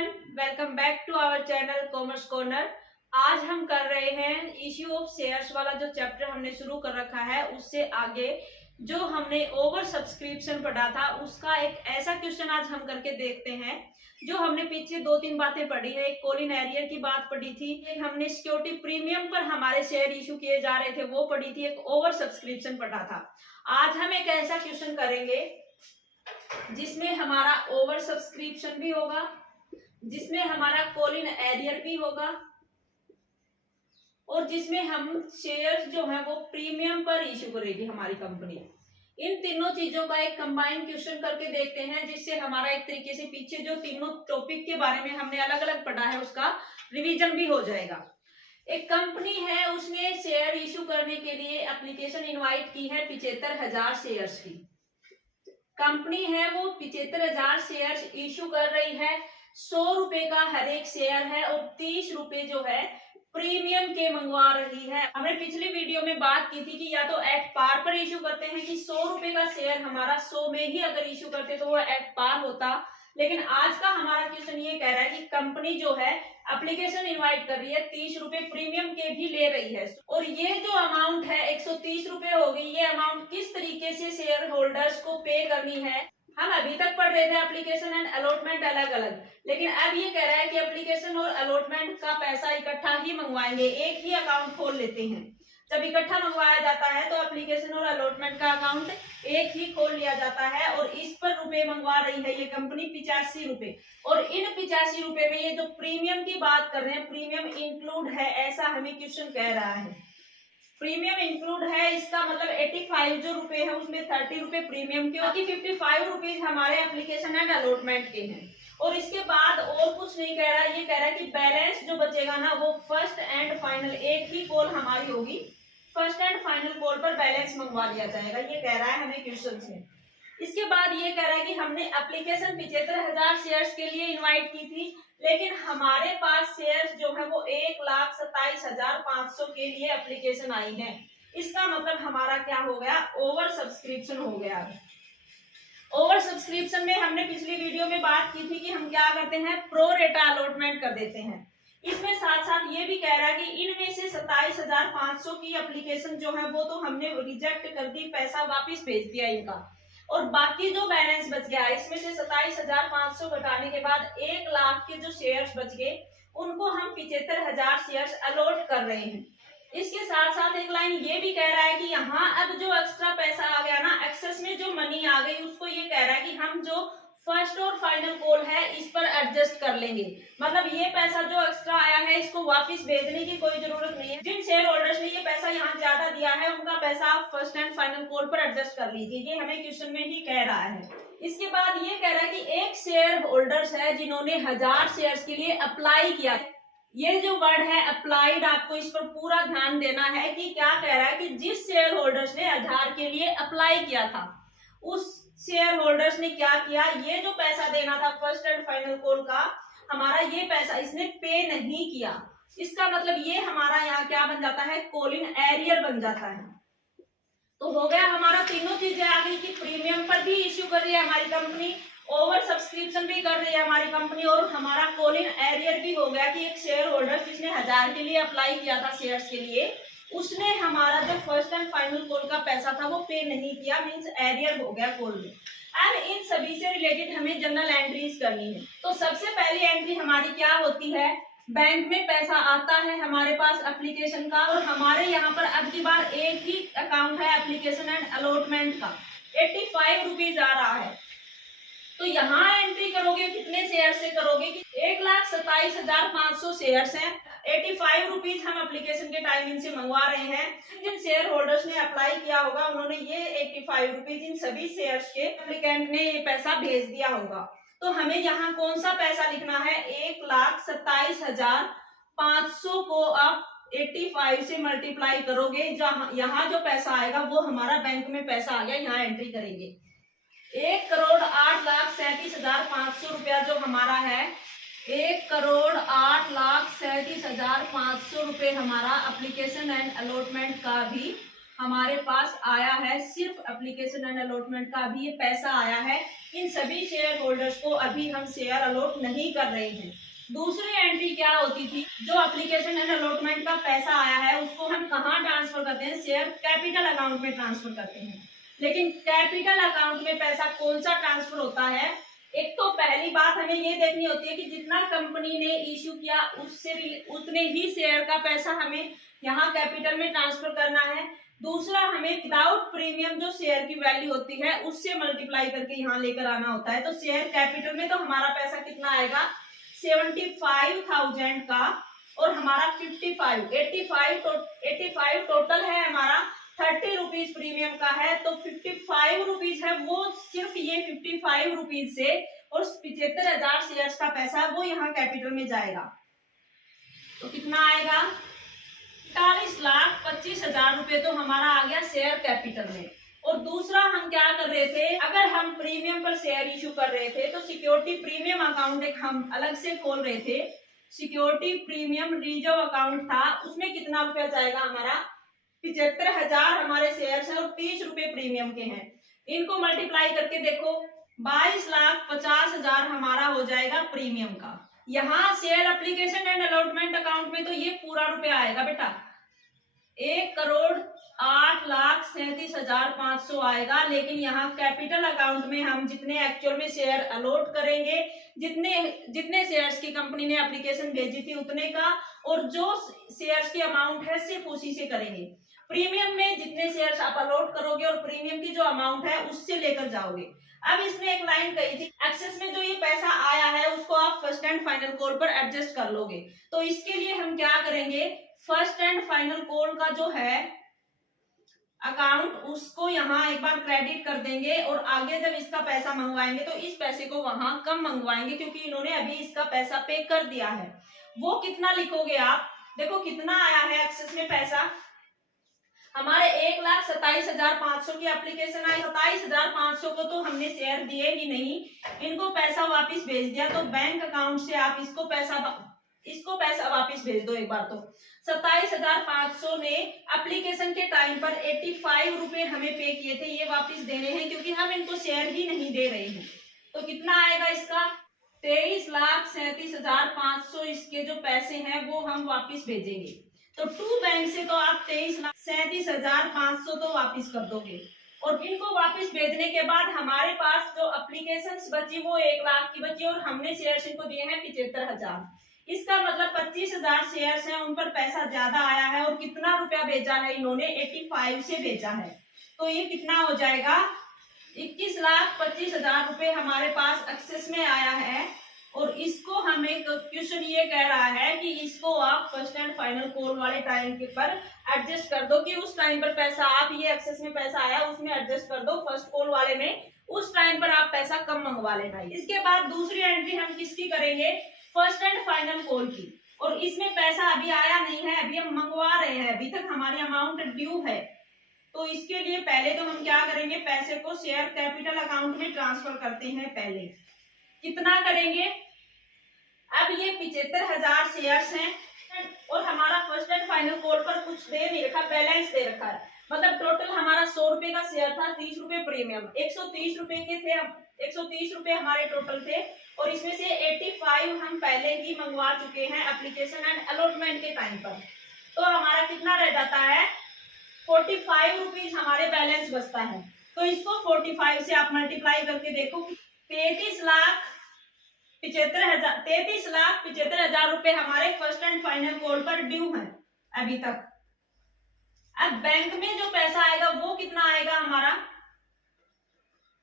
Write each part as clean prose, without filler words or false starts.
Everyone, welcome back to our channel commerce corner. आज हम कर रहे हैं इश्यू ऑफ शेयर्स वाला जो चैप्टर हमने शुरू कर रखा है, उससे आगे जो हमने ओवर सब्सक्रिप्शन पढ़ा था उसका एक ऐसा क्वेश्चन आज हम करके देखते हैं। जो हमने पीछे दो तीन बातें पढ़ी है, एक कॉलिन एरियर की बात पढ़ी थी, एक हमने सिक्योरिटी प्रीमियम पर हमारे शेयर इशू किए जा रहे थे वो पढ़ी थी, एक ओवर सब्सक्रिप्शन पढ़ा था। आज हम एक ऐसा क्वेश्चन करेंगे जिसमें हमारा ओवर सब्सक्रिप्शन भी होगा, जिसमें हमारा कॉलिन एरियर भी होगा और जिसमें हम शेयर्स जो है वो प्रीमियम पर इश्यू करेगी हमारी कंपनी। इन तीनों चीजों का एक कंबाइंड क्वेश्चन करके देखते हैं, जिससे हमारा एक तरीके से पीछे जो तीनों टॉपिक के बारे में हमने अलग अलग पढ़ा है उसका रिवीजन भी हो जाएगा। एक कंपनी है, उसने शेयर इश्यू करने के लिए एप्लीकेशन इनवाइट की है 75,000 शेयर्स की। कंपनी है वो 75,000 शेयर्स इश्यू कर रही है। 100 रुपए का हर एक शेयर है और 30 रुपए जो है प्रीमियम के मंगवा रही है। हमने पिछली वीडियो में बात की थी कि या तो एट पार पर इश्यू करते हैं कि 100 रुपए का शेयर हमारा 100 में ही अगर इश्यू करते तो वो एट पार होता, लेकिन आज का हमारा क्वेश्चन ये कह रहा है कि कंपनी जो है एप्लीकेशन इनवाइट कर रही है, 30 रुपए प्रीमियम के भी ले रही है और ये जो अमाउंट है 130 रुपए होगी। ये अमाउंट किस तरीके से शेयर होल्डर्स को पे करनी है। हम अभी तक पढ़ रहे थे एप्लीकेशन एंड अलॉटमेंट अलग अलग, लेकिन अब ये कह रहा है कि एप्लीकेशन और अलॉटमेंट का पैसा इकट्ठा ही मंगवाएंगे, एक ही अकाउंट खोल लेते हैं। जब इकट्ठा मंगवाया जाता है तो एप्लीकेशन और अलॉटमेंट का अकाउंट एक ही खोल लिया जाता है और इस पर रुपए मंगवा रही है ये कंपनी 85 रुपए। और इन 85 रुपए में ये जो प्रीमियम की बात कर रहे हैं, प्रीमियम इंक्लूड है, ऐसा हमें क्वेश्चन कह रहा है। प्रीमियम इंक्लूड है, इसका मतलब 85 जो रुपए है उसमें 30 रुपए प्रीमियम के, बाकी 55 रुपीज हमारे एप्लीकेशन एंड अलॉटमेंट के हैं। और इसके बाद और कुछ नहीं कह रहा, ये कह रहा है कि बैलेंस जो बचेगा ना वो फर्स्ट एंड फाइनल, एक ही कॉल हमारी होगी, फर्स्ट एंड फाइनल कॉल पर बैलेंस मंगवा लिया जाएगा, ये कह रहा है हमें क्वेश्चन में। इसके बाद ये कह रहा है कि हमने एप्लीकेशन 75,000 शेयर्स के लिए इनवाइट की थी, लेकिन हमारे पास शेयर्स जो है वो 1,27,500 के लिए एप्लीकेशन आई है। इसका मतलब हमारा क्या हो गया, ओवर सब्सक्रिप्शन हो गया। ओवर सब्सक्रिप्शन में हमने पिछली वीडियो में बात की थी कि हम क्या करते हैं, प्रो रेटा अलॉटमेंट कर देते हैं। इसमें साथ साथ ये भी कह रहा है कि इनमें से 27,500 की एप्लीकेशन जो है वो तो हमने रिजेक्ट कर दी, पैसा वापिस भेज दिया इनका, और बाकी जो बैलेंस बच गया इसमें से 27,500 घटाने के बाद 1 लाख के जो शेयर्स बच गए उनको हम 75,000 शेयर्स अलॉट कर रहे हैं। इसके साथ साथ एक लाइन ये भी कह रहा है कि यहाँ अब जो एक्स्ट्रा पैसा आ गया ना, एक्सेस में जो मनी आ गई, उसको ये कह रहा है कि हम जो फर्स्ट और फाइनल कॉल है इस पर एडजस्ट कर लेंगे। मतलब ये पैसा जो एक्स्ट्रा आया है इसको वापस भेजने की कोई जरूरत नहीं है। जिन शेयर होल्डर्स ने ये पैसा यहाँ ज्यादा दिया है उनका पैसा आप फर्स्ट एंड फाइनल कॉल पर एडजस्ट कर लीजिए, ये हमें क्वेश्चन में ही कह रहा है। इसके बाद ये कह रहा है कि एक शेयर होल्डर्स है जिन्होंने 1000 शेयर्स के लिए अप्लाई किया। ये जो वर्ड है अप्लाइड, आपको इस पर पूरा ध्यान देना है कि क्या कह रहा है कि जिस शेयर होल्डर्स ने 1000 के लिए अप्लाई किया था उस शेयर होल्डर्स ने क्या किया, ये जो पैसा देना था फर्स्ट एंड फाइनल कॉल का, हमारा ये पैसा इसने पे नहीं किया। इसका मतलब ये हमारा यहाँ क्या बन जाता है, कॉलिन एरियर बन जाता है। तो हो गया हमारा, तीनों चीजें आ गई कि प्रीमियम पर भी इश्यू कर रही है हमारी कंपनी, ओवर सब्सक्रिप्शन भी कर रही है हमारी कंपनी, और हमारा कॉलिन एरियर भी हो गया कि एक शेयर होल्डर जिसने 1000 के लिए अप्लाई किया था शेयर्स के लिए, उसने हमारा जो फर्स्ट एंड फाइनल कॉल का पैसा था वो पे नहीं किया, मींस एरियर हो गया कॉल में। एंड इन सभी से रिलेटेड हमें जनरल एंट्रीज करनी है। तो सबसे पहली एंट्री हमारी क्या होती है, बैंक में पैसा आता है हमारे पास एप्लीकेशन का, और हमारे यहाँ पर अब की बार एक ही अकाउंट है एप्लीकेशन एंड अलॉटमेंट का, 85 रुपीज आ रहा है। तो यहाँ एंट्री करोगे कितने शेयर से करोगे कि 1,27,500 शेयर्स हैं, 85 रुपीज हम एप्लीकेशन के टाइम इनसे मंगवा रहे हैं। जिन शेयर होल्डर्स ने अप्लाई किया होगा उन्होंने ये 85 रुपीज इन सभी शेयर्स के एप्लीकेंट ने ये पैसा भेज दिया होगा। तो हमें यहाँ कौन सा पैसा लिखना है, 1,27,500 को आप 85 से मल्टीप्लाई करोगे, यहाँ जो पैसा आएगा वो हमारा बैंक में पैसा आ गया, यहाँ एंट्री करेंगे। 1,08,37,500 रुपया जो हमारा है, 1,08,37,500 रुपए हमारा एप्लीकेशन एंड अलॉटमेंट का भी हमारे पास आया है, सिर्फ एप्लीकेशन एंड अलॉटमेंट का अभी ये पैसा आया है। इन सभी शेयर होल्डर्स को अभी हम शेयर अलॉट नहीं कर रहे हैं। दूसरी एंट्री क्या होती थी, जो एप्लीकेशन एंड अलॉटमेंट का पैसा आया है उसको हम कहाँ ट्रांसफर करते हैं, शेयर कैपिटल अकाउंट में ट्रांसफर करते हैं। लेकिन कैपिटल अकाउंट में पैसा कौन सा ट्रांसफर होता है, एक तो पहली बात हमें ये देखनी होती है कि जितना कंपनी ने इश्यू किया उससे उतने ही शेयर का पैसा हमें यहाँ कैपिटल में ट्रांसफर करना है। दूसरा, हमें विदाउट प्रीमियम जो शेयर की वैल्यू होती है उससे मल्टीप्लाई करके यहाँ लेकर आना होता है। तो शेयर कैपिटल में तो हमारा पैसा कितना आएगा, 75,000 का, और हमारा 85 टोटल है हमारा, 30 रुपीज प्रीमियम का है, तो 55 रुपीज है वो, सिर्फ ये 55 रुपीज से और 75,000 शेयर्स का पैसा वो यहाँ कैपिटल में जाएगा। तो कितना आएगा, 41,25,000 रुपए तो हमारा आ गया शेयर कैपिटल में। और दूसरा, हम क्या कर रहे थे, अगर हम प्रीमियम पर शेयर इशू कर रहे थे तो सिक्योरिटी प्रीमियम अकाउंट एक हम अलग से खोल रहे थे। सिक्योरिटी प्रीमियम रिजर्व अकाउंट था, उसमें कितना रुपया जाएगा हमारा, 75,000 हमारे शेयर्स हैं और 30 रुपए प्रीमियम के हैं। इनको मल्टीप्लाई करके देखो, 22,50,000 हमारा हो जाएगा प्रीमियम का। यहाँ share application and allotment account में तो ये पूरा रुपया आएगा बेटा, 1,08,37,500 आएगा। लेकिन यहाँ कैपिटल अकाउंट में हम जितने एक्चुअल में शेयर अलॉट करेंगे, जितने शेयर्स की कंपनी ने एप्लीकेशन भेजी थी उतने का, और जो शेयर्स की अमाउंट है सिर्फ उसी से करेंगे। प्रीमियम में जितने शेयर्स आप अलॉट करोगे और प्रीमियम की जो अमाउंट है उससे लेकर जाओगे। अब इसमें एक लाइन कही थी, एक्सेस में जो ये पैसा आया है उसको आप फर्स्ट एंड फाइनल कॉल पर एडजस्ट कर लोगे। तो इसके लिए हम क्या करेंगे, फर्स्ट एंड फाइनल कॉल का जो है अकाउंट उसको यहाँ एक बार क्रेडिट कर देंगे, और आगे जब इसका पैसा मंगवाएंगे तो इस पैसे को वहां कम मंगवाएंगे, क्योंकि इन्होंने अभी इसका पैसा पे कर दिया है। वो कितना लिखोगे आप, देखो कितना आया है एक्सेस में पैसा, हमारे 1,27,500 की एप्लीकेशन आई, 27,500 को तो हमने शेयर दिए ही नहीं, इनको पैसा वापस भेज दिया। तो बैंक अकाउंट से आप इसको पैसा वापस भेज दो एक बार। तो 27,500 ने एप्लीकेशन के टाइम पर 85 रुपए हमें पे किए थे, ये वापस देने हैं क्योंकि हम इनको शेयर ही नहीं दे रहे हैं। तो कितना आएगा इसका, 23,37,500 इसके जो पैसे हैं वो हम वापस भेजेंगे। तो टू बैंक से तो आप 23,37,500 तो वापस कर दोगे, और इनको वापस भेजने के बाद हमारे पास जो एप्लीकेशंस बची वो 1 लाख की बची, और हमने शेयर्स इनको दिए हैं 75,000। इसका मतलब 25,000 शेयर्स हैं, उन पर पैसा ज्यादा आया है, और कितना रुपया भेजा है इन्होंने, 85 से भेजा है। तो ये कितना हो जाएगा, 21,25,000 रुपए हमारे पास एक्सेस में आया है। और इसको हमें क्वेश्चन ये कह रहा है कि इसको आप फर्स्ट एंड फाइनल कॉल वाले टाइम के पर एडजस्ट कर दो, कि उस टाइम पर पैसा आप ये एक्सेस में पैसा आया उसमें एडजस्ट कर दो, फर्स्ट कॉल वाले में उस टाइम पर आप पैसा कम मंगवा लेना। इसके बाद दूसरी एंट्री हम किसकी करेंगे, फर्स्ट एंड फाइनल कॉल की, और इसमें पैसा अभी आया नहीं है, अभी हम मंगवा रहे हैं, अभी तक हमारी अमाउंट ड्यू है। तो इसके लिए पहले तो हम क्या करेंगे, पैसे को शेयर कैपिटल अकाउंट में ट्रांसफर करते हैं। पहले कितना करेंगे, अब ये 75,000 शेयर्स हैं, और हमारा फर्स्ट एंड फाइनल कॉल पर कुछ दे नहीं रखा, बैलेंस दे रखा है। मतलब टोटल हमारा 100 रुपए का शेयर था, 30 रुपए प्रीमियम, 130 रुपए के थे, 130 रुपए हमारे टोटल थे, और इसमें से 85 हम पहले ही मंगवा चुके हैं एप्लीकेशन एंड अलॉटमेंट के टाइम पर। तो हमारा कितना रह जाता है, 45 रुपीज हमारे बैलेंस बचता है। तो इसको 45 से आप मल्टीप्लाई करके देखो, 33,75,000 रुपए हमारे फर्स्ट एंड फाइनल कॉल पर ड्यू हैं अभी तक। अब बैंक में जो पैसा आएगा वो कितना आएगा हमारा,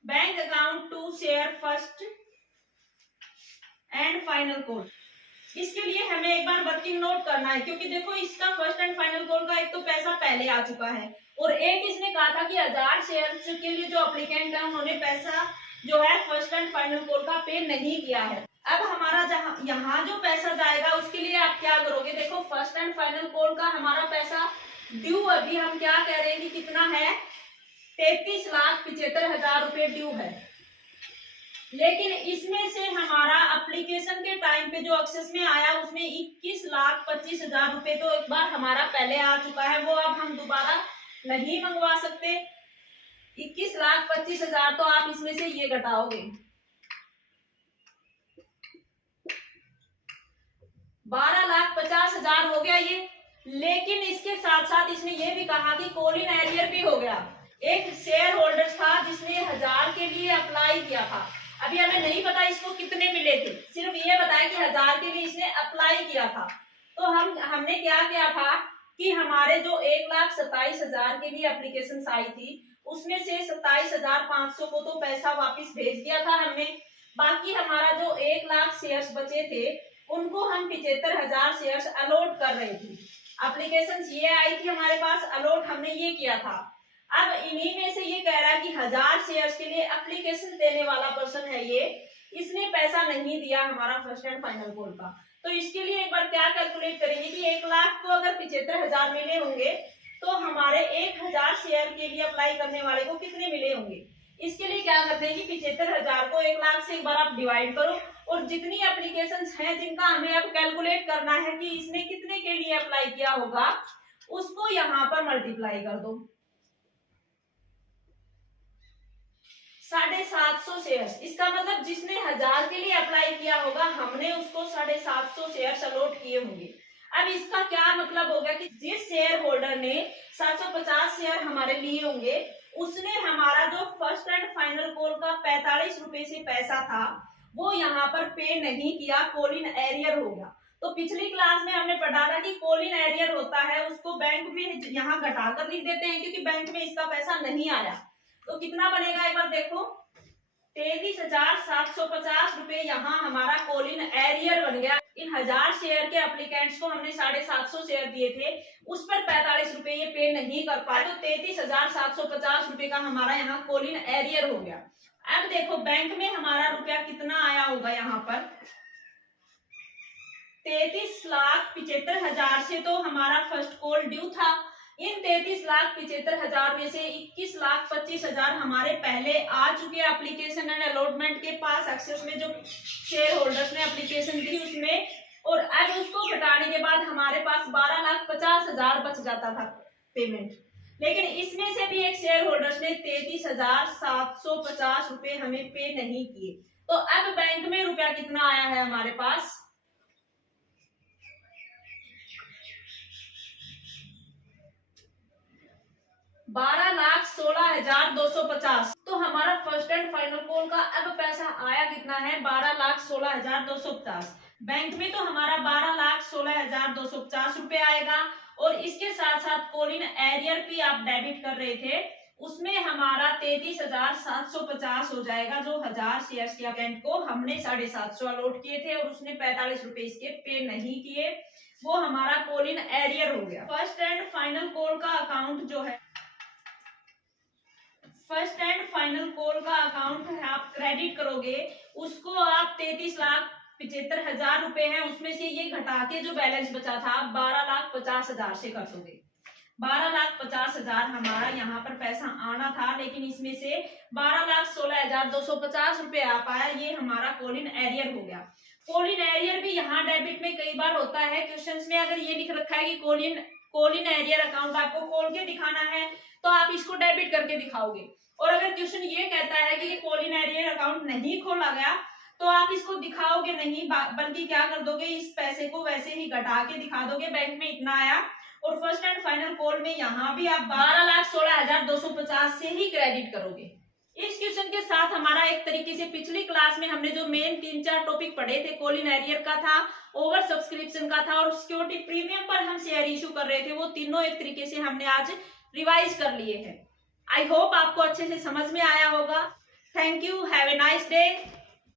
bank account to share first and final call. इसके लिए हमें एक बार वर्किंग नोट करना है, क्योंकि देखो इसका फर्स्ट एंड फाइनल कॉल का एक तो पैसा पहले आ चुका है, और एक इसने कहा था कि 1000 शेयर्स के लिए जो एप्लीकेंट है उन्होंने पैसा जो है फर्स्ट एंड फाइनल कॉल का पे नहीं किया है। अब हमारा यहाँ जो पैसा जाएगा उसके लिए आप क्या करोगे, देखो फर्स्ट एंड फाइनल कॉल का हमारा पैसा ड्यू अभी हम क्या कह रहे हैं कि कितना है, 33,75,000 रुपए ड्यू है। लेकिन इसमें से हमारा एप्लीकेशन के टाइम पे जो एक्सेस में आया उसमें 21,25,000 रुपए तो एक बार हमारा पहले आ चुका है, वो अब हम दोबारा नहीं मंगवा सकते। 21,25,000 तो आप इसमें से ये घटाओगे, 12,50,000 हो गया ये। लेकिन इसके साथ साथ इसने ये भी कहा कि कॉलिन एरियर भी हो गया। एक शेयर होल्डर था जिसने 1000 के लिए अप्लाई किया था, अभी हमें नहीं पता इसको कितने मिले थे, सिर्फ ये बताया कि 1000 के लिए इसने अप्लाई किया था। तो हमने क्या किया था कि हमारे जो 1,27,000 के लिए एप्लीकेशन आई थी उसमें से 27,500 को तो पैसा वापस भेज दिया था हमने। बाकी हमारा जो 1 लाख शेयर्स बचे थे उनको हम 75,000 शेयर्स अलॉट कर रहे थे। एप्लीकेशन ये आई थी हमारे पास, अलॉट हमने ये किया था। अब इन्हीं में से ये कह रहा है कि 1000 शेयर्स के लिए एप्लीकेशन देने वाला पर्सन है ये, इसने पैसा नहीं दिया हमारा फर्स्ट एंड फाइनल कॉल का। तो इसके लिए एक बार क्या कैलकुलेट करेंगे कि 1 लाख को अगर 75,000 मिले होंगे तो हमारे 1000 शेयर के लिए अप्लाई करने वाले को कितने मिले होंगे। इसके लिए क्या करते हैं कि 75,000 को 1 लाख से एक बार आप डिवाइड करो और जितनी एप्लीकेशंस हैं जिनका हमें अब कैलकुलेट करना है कि इसने कितने के लिए अप्लाई किया होगा उसको यहाँ पर मल्टीप्लाई कर दो। 750 शेयर्स, इसका मतलब जिसने 1000 के लिए अप्लाई किया होगा हमने उसको 750 शेयर अलॉट किए होंगे। अब इसका क्या मतलब होगा कि जिस शेयर होल्डर ने 750 शेयर हमारे लिए होंगे उसने हमारा जो फर्स्ट एंड फाइनल कॉल का 45 रुपए से पैसा था वो यहाँ पर पे नहीं किया, कॉलिन एरियर हो गया। तो पिछली क्लास में हमने पढ़ा था कि कॉलिन एरियर होता है उसको बैंक में यहाँ घटाकर लिख देते हैं क्योंकि बैंक में इसका पैसा नहीं आया। तो कितना बनेगा एक बार देखो, 23,750 रुपए यहाँ हमारा कॉलिन एरियर बन गया। इन 1000 शेयर के एप्लीकेंट्स को हमने 750 शेयर दिए थे, उस पर 45 रुपए ये पे नहीं कर पाए, तो 33,750 रुपए का हमारा यहाँ कॉलिन एरियर हो गया। अब देखो बैंक में हमारा रुपया कितना आया होगा, यहाँ पर 33,75,000 से तो हमारा फर्स्ट कॉल ड्यू था। इन 33,75,000 में से 21,25,000 हमारे पहले आ चुके एप्लीकेशन एंड अलॉटमेंट के पास एक्सेस में जो शेयर होल्डर्स ने एप्लीकेशन दी उसमें, और अब उसको घटाने के बाद हमारे पास 12,50,000 बच जाता था पेमेंट। लेकिन इसमें से भी एक शेयर होल्डर्स ने 33,750 रुपए हमें पे नहीं किए। तो अब बैंक में रुपया कितना आया है हमारे पास, 12,16,250। तो हमारा फर्स्ट एंड फाइनल कॉल का अब पैसा आया कितना है, 12,16,250। बैंक में तो हमारा 12,16,250 रुपए आएगा और इसके साथ साथ कॉलिन एरियर भी आप डेबिट कर रहे थे उसमें हमारा 33,750 हो जाएगा। जो 1000 शेयर्स के अकाउंट को हमने 750 अलॉट किए थे और उसने 45 रुपए इसके पे नहीं किए, वो हमारा कॉलिन एरियर हो गया। फर्स्ट एंड फाइनल कॉल का अकाउंट जो है, फर्स्ट एंड फाइनल कॉल का अकाउंट आप क्रेडिट करोगे उसको आप 33,75,000 रुपए हैं उसमें से ये घटा के जो बैलेंस बचा था 12,50,000 से कर दोगे। 12,50,000 हमारा यहाँ पर पैसा आना था, लेकिन इसमें से 12,16,250 रुपए आ पाया, ये हमारा कॉलिन एरियर हो गया। कॉलिन एरियर भी यहाँ डेबिट में कई बार होता है, क्वेश्चंस में अगर ये लिख रखा है कि कॉलिन एरियर अकाउंट आपको खोल के दिखाना है तो आप इसको डेबिट करके दिखाओगे, और अगर क्वेश्चन ये कहता है कि कॉलिन एरियर अकाउंट नहीं खोला गया तो आप इसको दिखाओगे नहीं, बल्कि क्या कर दोगे, इस पैसे को वैसे ही घटा के दिखा दोगे बैंक में इतना आया, और फर्स्ट एंड फाइनल कॉल में यहाँ भी आप 12,16,250 से ही क्रेडिट करोगे। इस क्वेश्चन के साथ हमारा एक तरीके से पिछली क्लास में हमने जो मेन 3-4 टॉपिक पढ़े थे, कॉलिन एरियर का था, ओवर सब्सक्रिप्शन का था और सिक्योरिटी प्रीमियम पर हम शेयर इशू कर रहे थे, वो तीनों एक तरीके से हमने आज रिवाइज कर लिए हैं। आई होप आपको अच्छे से समझ में आया होगा। Thank you, have a nice day.